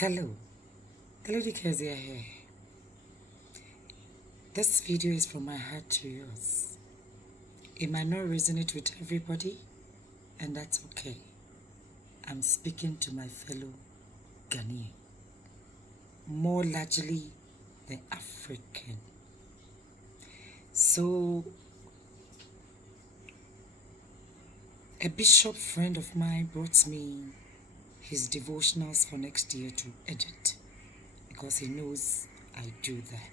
Hello, TheLadyKeziah here. This video is from my heart to yours. It might not resonate with everybody, and that's okay. I'm speaking to my fellow Ghanaian, more largely the African. So, a bishop friend of mine brought me his devotionals for next year to edit because he knows I do that.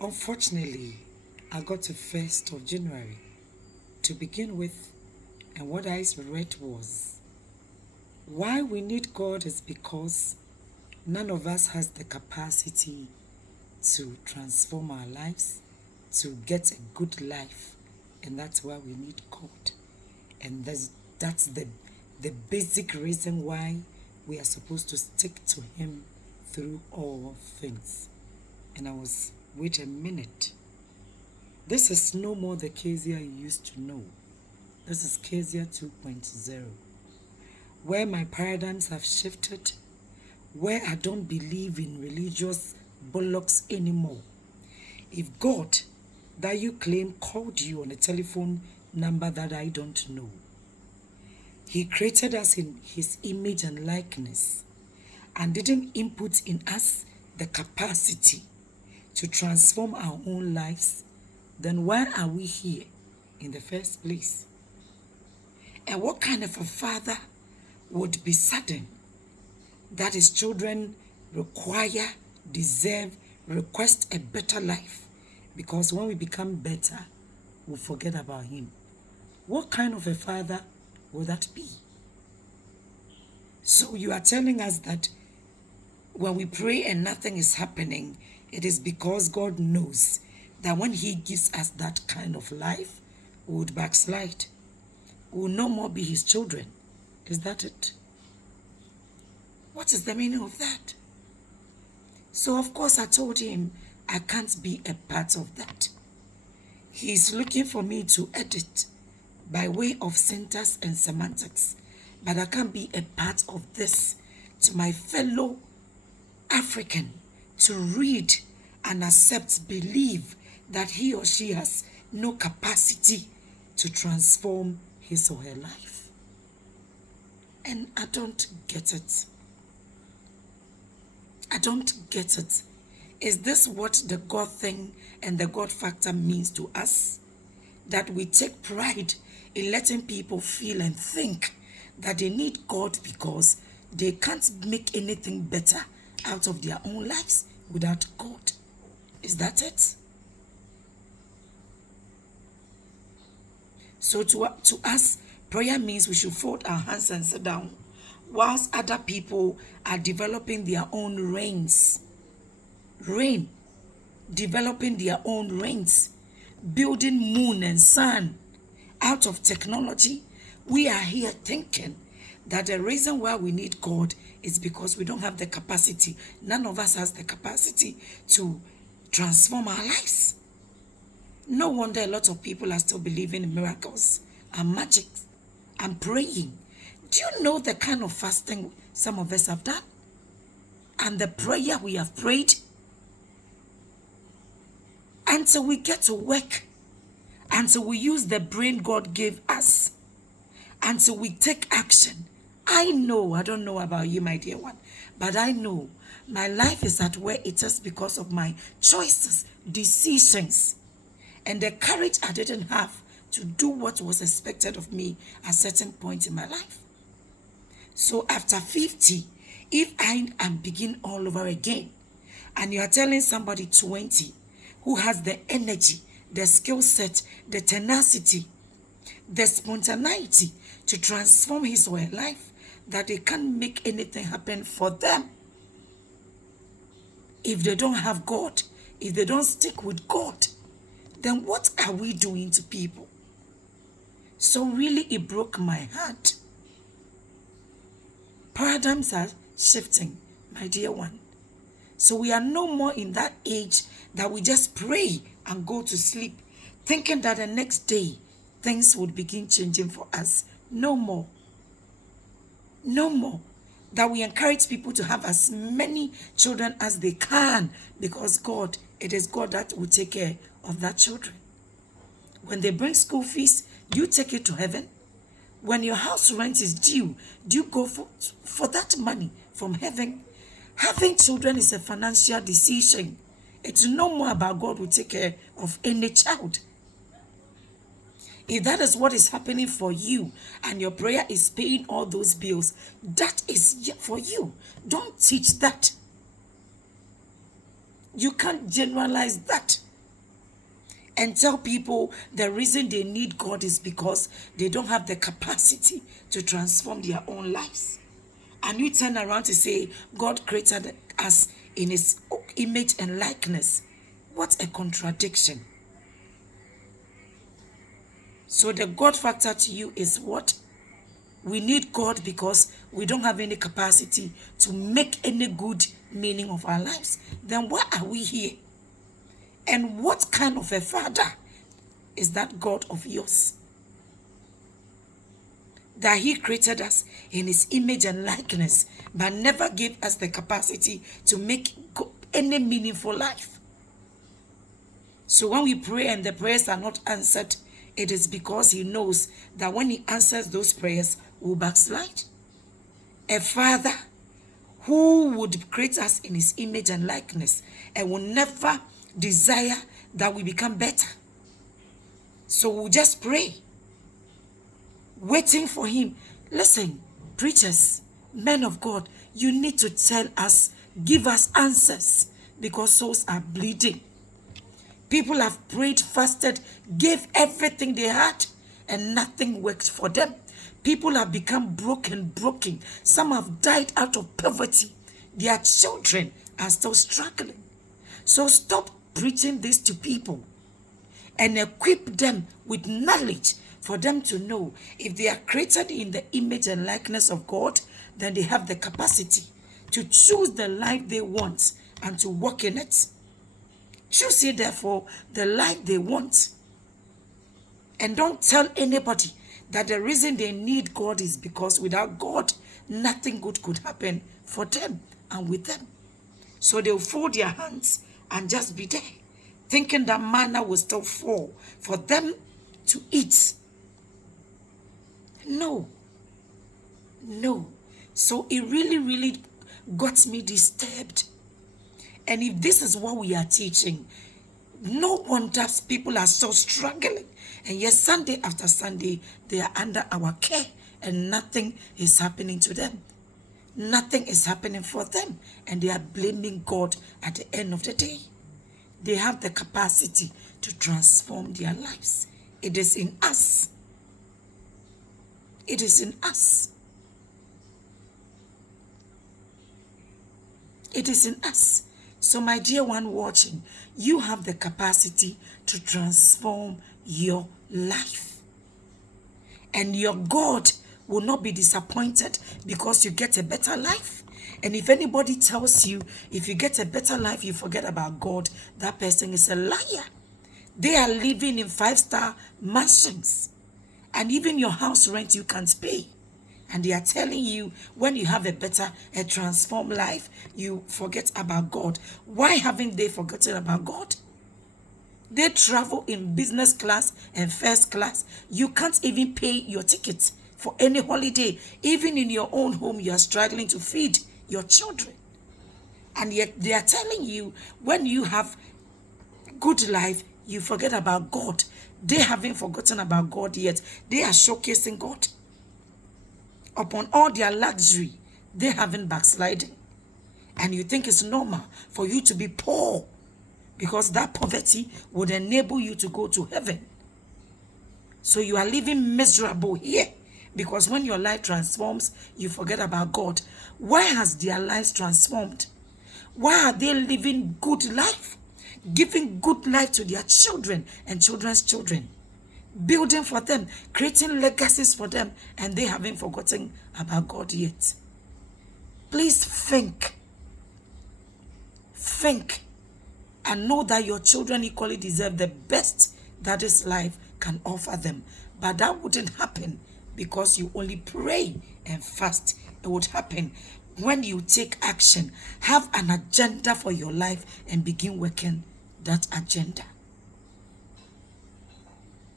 Unfortunately, I got to 1st of January to begin with, and what I read was, why we need God is because none of us has the capacity to transform our lives, to get a good life, and that's why we need God. And that's the basic reason why we are supposed to stick to Him through all things. And I was, wait a minute. This is no more the Keziah you used to know. This is Keziah 2.0, where my paradigms have shifted, where I don't believe in religious bullocks anymore. If God that you claim called you on a telephone number that I don't know, He created us in His image and likeness and didn't input in us the capacity to transform our own lives, then why are we here in the first place? And what kind of a father would be saddened that his children require, deserve, request a better life? Because when we become better, we'll forget about him. What kind of a father will that be? So you are telling us that when we pray and nothing is happening, it is because God knows that when He gives us that kind of life, we would backslide. We will no more be His children. Is that it? What is the meaning of that? So of course I told him I can't be a part of that. He is looking for me to edit by way of syntax and semantics, but I can't be a part of this to my fellow African to read and accept, believe that he or she has no capacity to transform his or her life. And I don't get it. I don't get it. Is this what the God thing and the God factor means to us? That we take pride in letting people feel and think that they need God because they can't make anything better out of their own lives without God. Is that it? So to us, prayer means we should fold our hands and sit down whilst other people are developing their own reigns. Developing their own reigns, building moon and sun out of technology. We are here thinking that the reason why we need God is because we don't have the capacity. None of us has the capacity to transform our lives. No wonder a lot of people are still believing in miracles and magic and praying. Do you know the kind of fasting some of us have done? And the prayer we have prayed until we get to work, until we use the brain God gave us, until we take action. I know, I don't know about you, my dear one, but I know my life is at where it is because of my choices, decisions, and the courage I didn't have to do what was expected of me at certain point in my life. So after 50, if I am begin all over again, and you are telling somebody 20 who has the energy, the skill set, the tenacity, the spontaneity to transform his or her life, that they can't make anything happen for them if they don't have God, if they don't stick with God, then what are we doing to people? So really it broke my heart. Paradigms are shifting, my dear one. So we are no more in that age that we just pray and go to sleep, thinking that the next day things would begin changing for us. No more. No more. that we encourage people to have as many children as they can, because God, it is God that will take care of that children. When they bring school fees, do you take it to heaven? When your house rent is due, do you go for that money from heaven? Having children is a financial decision. It's no more about God will take care of any child. If that is what is happening for you and your prayer is paying all those bills, that is for you. Don't teach that. You can't generalize that and tell people the reason they need God is because they don't have the capacity to transform their own lives. And you turn around to say, God created us in his image and likeness. What a contradiction. So the God factor to you is what? We need God because we don't have any capacity to make any good meaning of our lives. Then why are we here? And what kind of a father is that God of yours? That he created us in his image and likeness, but never gave us the capacity to make any meaningful life. So when we pray and the prayers are not answered, it is because he knows that when he answers those prayers, we'll backslide. A father who would create us in his image and likeness and will never desire that we become better. So we'll just pray, waiting for him. Listen, preachers, men of God, you need to tell us, give us answers, because souls are bleeding. People have prayed, fasted, gave everything they had, and nothing worked for them. People have become broken. Some have died out of poverty. Their children are still struggling. So stop preaching this to people and equip them with knowledge for them to know if they are created in the image and likeness of God, then they have the capacity to choose the life they want and to walk in it. Choose it, therefore, the life they want. And don't tell anybody that the reason they need God is because without God, nothing good could happen for them and with them. So they'll fold their hands and just be there, thinking that manna will still fall for them to eat. No. So it really got me disturbed. And if this is what we are teaching, no wonder people are so struggling. And yet Sunday after Sunday, they are under our care and nothing is happening to them. Nothing is happening for them. And they are blaming God at the end of the day. They have the capacity to transform their lives. It is in us. It is in us. It is in us. So my dear one watching, you have the capacity to transform your life. And your God will not be disappointed because you get a better life. And if anybody tells you, if you get a better life, you forget about God, that person is a liar. They are living in 5-star mansions. And even your house rent you can't pay. And they are telling you when you have a transformed life, you forget about God. Why haven't they forgotten about God? They travel in business class and first class. You can't even pay your ticket for any holiday. Even in your own home, you are struggling to feed your children. And yet they are telling you when you have good life, you forget about God. They haven't forgotten about God yet. They are showcasing God. Upon all their luxury, they haven't backsliding. And you think it's normal for you to be poor because that poverty would enable you to go to heaven. So you are living miserable here because when your life transforms, you forget about God. Why has their lives transformed? Why are they living good life? Giving good life to their children and children's children. Building for them, creating legacies for them, and they haven't forgotten about God yet. Please think, and know that your children equally deserve the best that this life can offer them. But that wouldn't happen because you only pray and fast. It would happen when you take action, have an agenda for your life and begin working that agenda.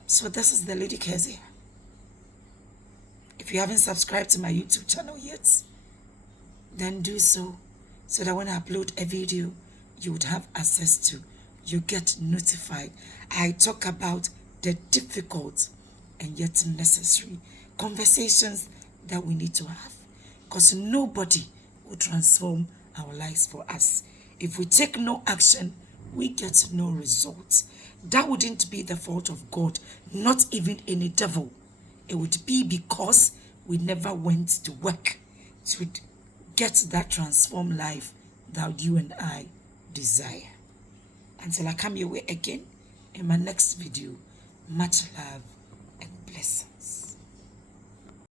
So this is the Lady Keziah. If you haven't subscribed to my YouTube channel yet, then do so that when I upload a video, you would have access to. You get notified. I talk about the difficult and yet necessary conversations that we need to have, because nobody will transform our lives for us. If we take no action, we get no results. That wouldn't be the fault of God, not even any devil. It would be because we never went to work to get that transformed life that you and I desire. Until I come your way again in my next video, much love and blessing.